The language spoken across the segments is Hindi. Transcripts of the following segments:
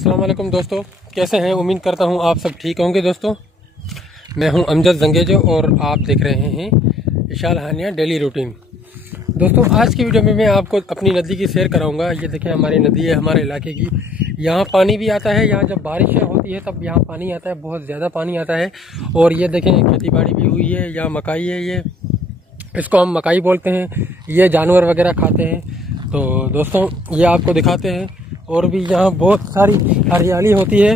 अस्सलाम वालेकुम दोस्तों, कैसे हैं? उम्मीद करता हूं आप सब ठीक होंगे। दोस्तों मैं हूं अमजद जंगेजो और आप देख रहे हैं इशाल हानिया डेली रूटीन। दोस्तों आज की वीडियो में मैं आपको अपनी नदी की सैर कराऊंगा। ये देखें हमारी नदी है हमारे इलाके की। यहाँ पानी भी आता है, यहाँ जब बारिश होती है तब यहाँ पानी आता है, बहुत ज़्यादा पानी आता है। और ये देखें खेती बाड़ी भी हुई है, यहाँ मकाई है, ये इसको हम मकाई बोलते हैं। ये जानवर वगैरह खाते हैं। तो दोस्तों ये आपको दिखाते हैं। और भी यहाँ बहुत सारी हरियाली होती है।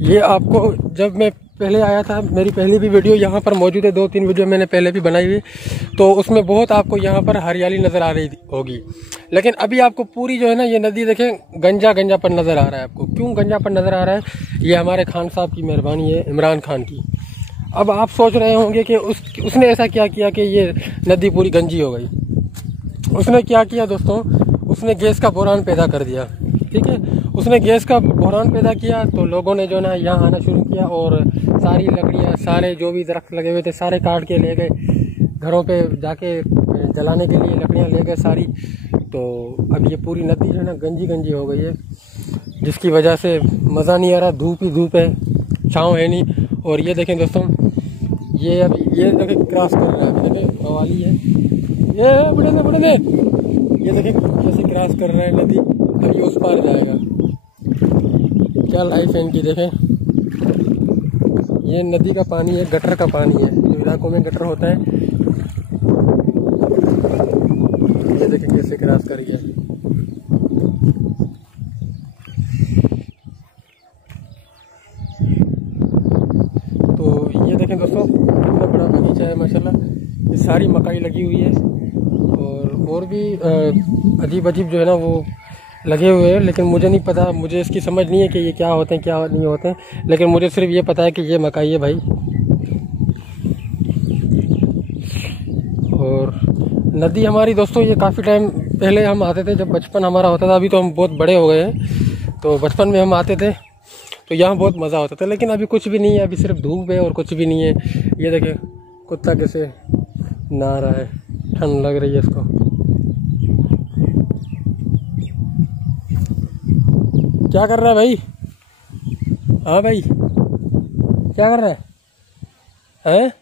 ये आपको जब मैं पहले आया था, मेरी पहली भी वीडियो यहाँ पर मौजूद है, 2-3 वीडियो मैंने पहले भी बनाई हुई, तो उसमें बहुत आपको यहाँ पर हरियाली नज़र आ रही होगी। लेकिन अभी आपको पूरी जो है ना ये नदी देखें गंजापन नज़र आ रहा है। आपको क्यों गंजापन नज़र आ रहा है? ये हमारे खान साहब की मेहरबानी है, इमरान खान की। अब आप सोच रहे होंगे कि उसने ऐसा क्या किया कि ये नदी पूरी गंजी हो गई। उसने क्या किया दोस्तों, उसने गैस का बहरान पैदा कर दिया। ठीक है, उसने गैस का बहरान पैदा किया तो लोगों ने जो ना यहाँ आना शुरू किया और सारी लकड़ियाँ, सारे जो भी दरख्त लगे हुए थे सारे काट के ले गए, घरों पे जाके जलाने के लिए लकड़ियाँ ले गए सारी। तो अब ये पूरी नदी जो है ना गंजी हो गई है, जिसकी वजह से मज़ा नहीं आ रहा। धूप ही धूप है, छाँव है नहीं। और ये देखें दोस्तों, ये अभी ये देखें क्रॉस कर रहा है, देखें कवाली है ये बुढ़े ने ये देखें कैसे क्रॉस कर रहा है नदी। अभी उस पार जाएगा। क्या लाइफ है इनकी। देखें ये नदी का पानी है, गटर का पानी है, जो इलाकों में गटर होता है। ये देखें कैसे क्रॉस कर गया। तो ये देखें दोस्तों कितना बड़ा बगीचा है माशाल्लाह। ये सारी मकाई लगी हुई है और भी अजीब जो है ना वो लगे हुए हैं। लेकिन मुझे नहीं पता, मुझे इसकी समझ नहीं है कि ये क्या होते हैं क्या नहीं होते हैं। लेकिन मुझे सिर्फ ये पता है कि ये मकाई है भाई। और नदी हमारी दोस्तों ये काफ़ी टाइम पहले हम आते थे, जब बचपन हमारा होता था। अभी तो हम बहुत बड़े हो गए हैं, तो बचपन में हम आते थे तो यहाँ बहुत मज़ा होता था। लेकिन अभी कुछ भी नहीं है, अभी सिर्फ धूप है और कुछ भी नहीं है। ये देखें कुत्ता कैसे नहा रहा है, ठंड लग रही है इसको। क्या कर रहा है भाई? हाँ भाई क्या कर रहा है? हैं?